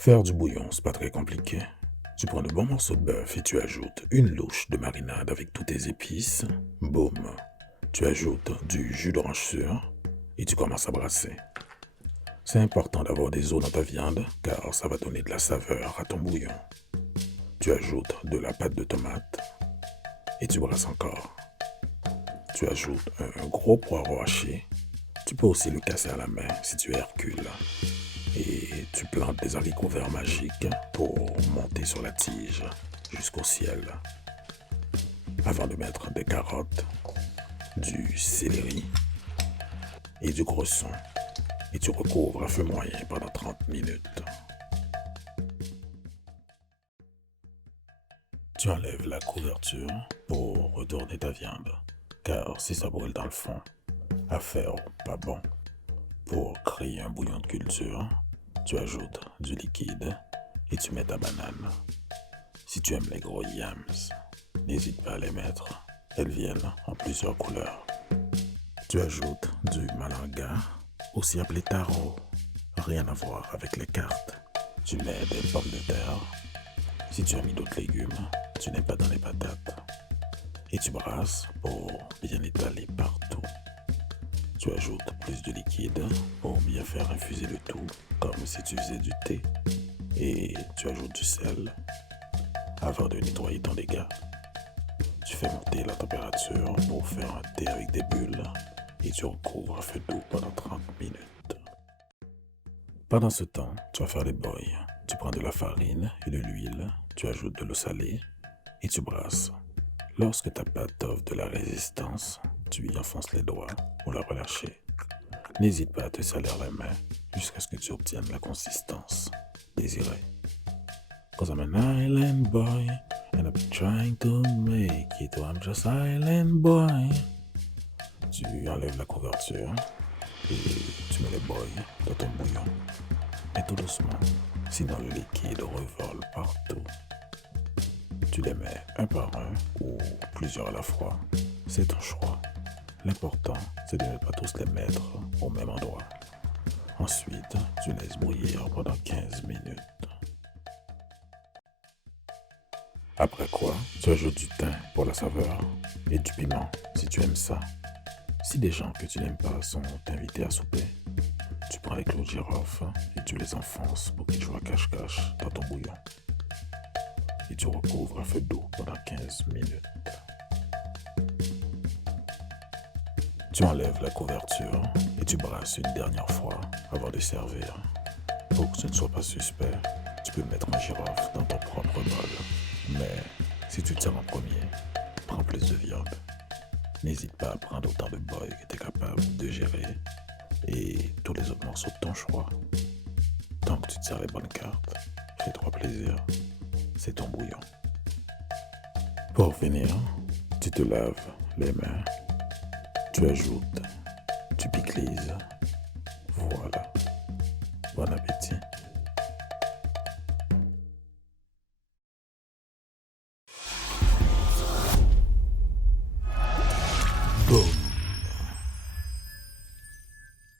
Faire du bouillon, c'est pas très compliqué. Tu prends de bons morceaux de bœuf et tu ajoutes une louche de marinade avec toutes tes épices. Boum. Tu ajoutes du jus d'orange sûr et tu commences à brasser. C'est important d'avoir des os dans ta viande car ça va donner de la saveur à ton bouillon. Tu ajoutes de la pâte de tomate et tu brasses encore. Tu ajoutes un gros poireau haché. Tu peux aussi le casser à la main si tu es Hercule. Et tu plantes des haricots verts magiques pour monter sur la tige jusqu'au ciel. Avant de mettre des carottes, du céleri et du cresson. Et tu recouvres à feu moyen pendant 30 minutes. Tu enlèves la couverture pour retourner ta viande. Car si ça brûle dans le fond, affaire pas bon. Pour créer un bouillon de culture, tu ajoutes du liquide et tu mets ta banane. Si tu aimes les gros yams, n'hésite pas à les mettre. Elles viennent en plusieurs couleurs. Tu ajoutes du malanga, aussi appelé taro. Rien à voir avec les cartes. Tu mets des pommes de terre. Si tu as mis d'autres légumes, tu n'es pas dans les patates. Et tu brasses pour bien étaler partout. Tu ajoutes plus de liquide pour bien faire infuser le tout, comme si tu faisais du thé. Et tu ajoutes du sel avant de nettoyer ton dégât. Tu fais monter la température pour faire un thé avec des bulles et tu recouvres à feu doux pendant 30 minutes. Pendant ce temps, tu vas faire les boys. Tu prends de la farine et de l'huile, tu ajoutes de l'eau salée et tu brasses. Lorsque ta pâte offre de la résistance, tu y enfonces les doigts pour la relâcher. N'hésite pas à te salir la main jusqu'à ce que tu obtiennes la consistance désirée. Cause I'm an island boy and I'm trying to make it, oh, I'm just island boy. Tu enlèves la couverture et tu mets les boys dans ton bouillon. Mais tout doucement, sinon le liquide revole partout. Tu les mets un par un ou plusieurs à la fois. C'est ton choix. L'important, c'est de ne pas tous les mettre au même endroit. Ensuite, tu laisses bouillir pendant 15 minutes. Après quoi, tu ajoutes du thym pour la saveur et du piment si tu aimes ça. Si des gens que tu n'aimes pas sont invités à souper, tu prends les clous de girofle et tu les enfonces pour qu'ils jouent à cache-cache dans ton bouillon. Et tu recouvres à feu doux pendant 15 minutes. Tu enlèves la couverture et tu brasses une dernière fois avant de servir. Pour que ce ne soit pas suspect, tu peux mettre un girofle dans ton propre bol. Mais si tu te sers en premier, prends plus de viande. N'hésite pas à prendre autant de boys que tu es capable de gérer et tous les autres morceaux de ton choix. Tant que tu te sers les bonnes cartes, fais-toi plaisir. C'est ton bouillon. Pour finir, tu te laves les mains, tu ajoutes, tu pickles. Voilà. Bon appétit.